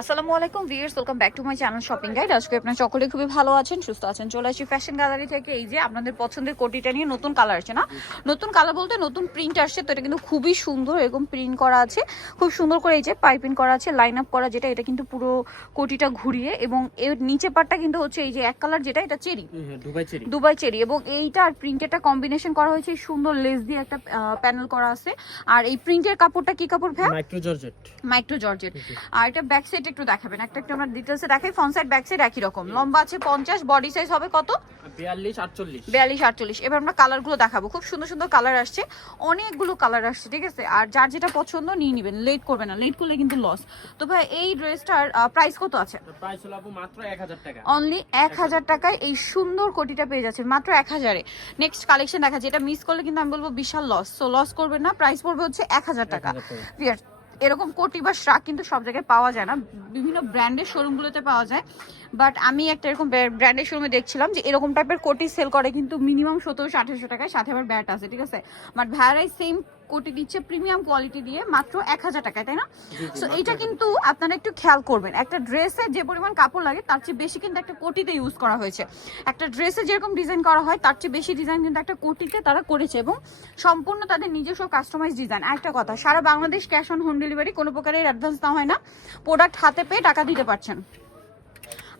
আসসালামু আলাইকুম viewers welcome back to my channel shopping guide. আজকে আপনার সকলে খুবই ভালো আছেন সুস্থ আছেন। চলে আসি ফ্যাশন গ্যালারি থেকে। এই যে আপনাদের পছন্দের কোটিটা নিয়ে নতুন কালার আছে না? নতুন কালার বলতে নতুন প্রিন্ট আসছে তো এটা কিন্তু খুবই সুন্দর এরকম প্রিন্ট করা আছে। খুব সুন্দর করে এই যে পাইপিং করা আছে লাইন আপ করা যেটা এটা কিন্তু পুরো কোটিটা ঘুরিয়ে এবং এর নিচে পাটটা কিন্তু হচ্ছে এই যে এক কালার যেটা এটা cherry. Dubai cherry. Dubai cherry এবং এইটা আর প্রিন্টেরটা কম্বিনেশন করা হয়েছে সুন্দর লেস দিয়ে একটা প্যানেল করা আছে। আর এই প্রিন্টের কাপড়টা কি কাপড় ভাই মাইক্রো জর্জেট মাইক্রো জর্জেট আর এটা ব্যাক সাইড একটু দেখাবেন। একটা একটু আমরা ডিটেলসে দেখাই ফ্রন্ট সাইড ব্যাক সাইড একই রকম। লম্বা আছে পঞ্চাশ বডি সাইজ হবে কত? বিয়াল্লিশ আটচল্লিশ। বিয়াল্লিশ আটচল্লিশ। এবার আমরা কালারগুলো দেখাবো। খুব সুন্দর সুন্দর কালার আসছে। অনেকগুলো কালার আসছে ঠিক আছে? আর যার যেটা পছন্দ নিয়ে নেবেন লেট করবে না। লেট করলে কিন্তু লস তো ভাই এই ড্রেসটার প্রাইস কত আছে? প্রাইস হলো আপু মাত্র এক হাজার টাকা। অনলি এক হাজার টাকায় এই সুন্দর কোটিটা পেয়ে যাচ্ছেন। মাত্র এক হাজারে। নেক্সট কালেকশন দেখা যেটা মিস করলে কিন্তু আমি বলব বিশাল লস সো লস করবেন না। প্রাইস পড়বে হচ্ছে এক হাজার 1000 টাকা। এরকম কোটি বা শ্রাক কিন্তু সব জায়গায় পাওয়া যায় না। বিভিন্ন ব্র্যান্ডের শোরুমগুলোতে পাওয়া যায়। বাট আমি একটা এরকম ব্র্যান্ডের শোরুমে দেখছিলাম যে এরকম টাইপের কোটি সেল করে কিন্তু মিনিমাম সতেরোশো, আঠেরোশো টাকায় সাথে আবার ব্যাট আছে, ঠিক আছে? বাট ভাইয়ারাই সেম কোটি দিচ্ছে প্রিমিয়াম কোয়ালিটি দিয়ে মাত্র এক হাজার টাকায় তাই না? সো এইটা কিন্তু আপনারা একটু খেয়াল করবেন। একটা ড্রেসে যে পরিমাণ কাপড় লাগে তার চেয়ে বেশি কিন্তু একটা কোটিতে ইউজ করা হয়েছে। একটা ড্রেসে যেরকম ডিজাইন করা হয় তার চেয়ে বেশি ডিজাইন কিন্তু একটা কোটিতে তারা করেছে এবং সম্পূর্ণ তাদের নিজস্ব কাস্টমাইজ ডিজাইন একটা কথা সারা Bangladesh cash on home delivery কোনো প্রকারের অ্যাডভান্স দেওয়া হয় না। প্রোডাক্ট হাতে পেয়ে টাকা দিতে পারছেন।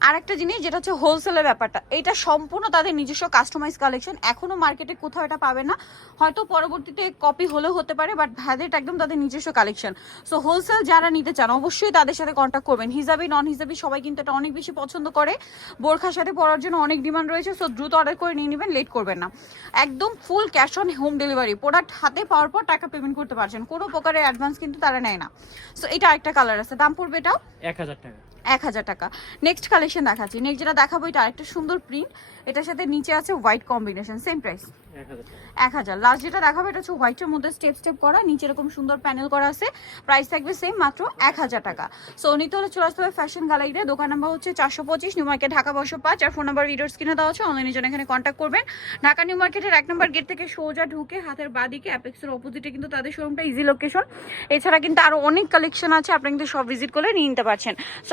আরেকটা জিনিস, যেটা হচ্ছে হোলসেলের ব্যাপারটা। এটা সম্পূর্ণ তাদের নিজস্ব কাস্টমাইজ কালেকশন এখনও মার্কেটে কোথাও এটা পাবে না। হয়তো পরবর্তীতে কপি হলেও হতে পারে বাট ভ্যাদের একদম তাদের নিজস্ব কালেকশন সো হোলসেল যারা নিতে চান, অবশ্যই তাদের সাথে কন্ট্যাক্ট করবেন। হিসাবি নন হিসাবি সবাই কিন্তু এটা অনেক বেশি পছন্দ করে। বোরখার সাথে পরার জন্য অনেক ডিমান্ড রয়েছে সো দ্রুত অর্ডার করে নিয়ে নেবেন লেট করবেন না। একদম full cash on home delivery product হাতে পাওয়ার পর টাকা পেমেন্ট করতে পারছেন। কোনো প্রকারের অ্যাডভান্স কিন্তু তারা নেয় না। সো এটা আরেকটা কালার আছে। দাম পড়বে এটাও? এক হাজার টাকা। এক হাজার টাকা। নেক্সট কালেকশন দেখাচ্ছি। নেক্সট যেটা দেখাবো এটা আরেকটা সুন্দর প্রিন্ট এটার সাথে নিচে আছে হোয়াইট কম্বিনেশন সেম প্রাইস এক হাজার লাস্ট যেটা দেখাবো এটা হচ্ছে হোয়াইটের মধ্যে স্টেপ স্টেপ করা। নিচে এরকম সুন্দর প্যানেল করা আছে। প্রাইস থাকবে সেম মাত্র এক হাজার টাকা। সো নিতে হলে চলে আসতে হবে ফ্যাশন গ্যালারিতে দোকান নাম্বার হচ্ছে চারশো পঁচিশ নিউ মার্কেট ঢাকা বর্ষ পাঁচ। আর ফোন নাম্বার ভিডিওস কিনে দেওয়া হচ্ছে অনলাইনের জন্য এখানে কন্ট্যাক্ট করবেন। ঢাকা নিউ মার্কেটের এক নম্বর গেট থেকে সোজা ঢুকে হাতের বাদিকে অ্যাপেক্সের অপোজিটে কিন্তু তাদের শোরুমটা ইজি লোকেশন এছাড়া কিন্তু আরও অনেক কালেকশন আছে। আপনি কিন্তু সব ভিজিট করে নিয়ে নিতে পারছেন। সো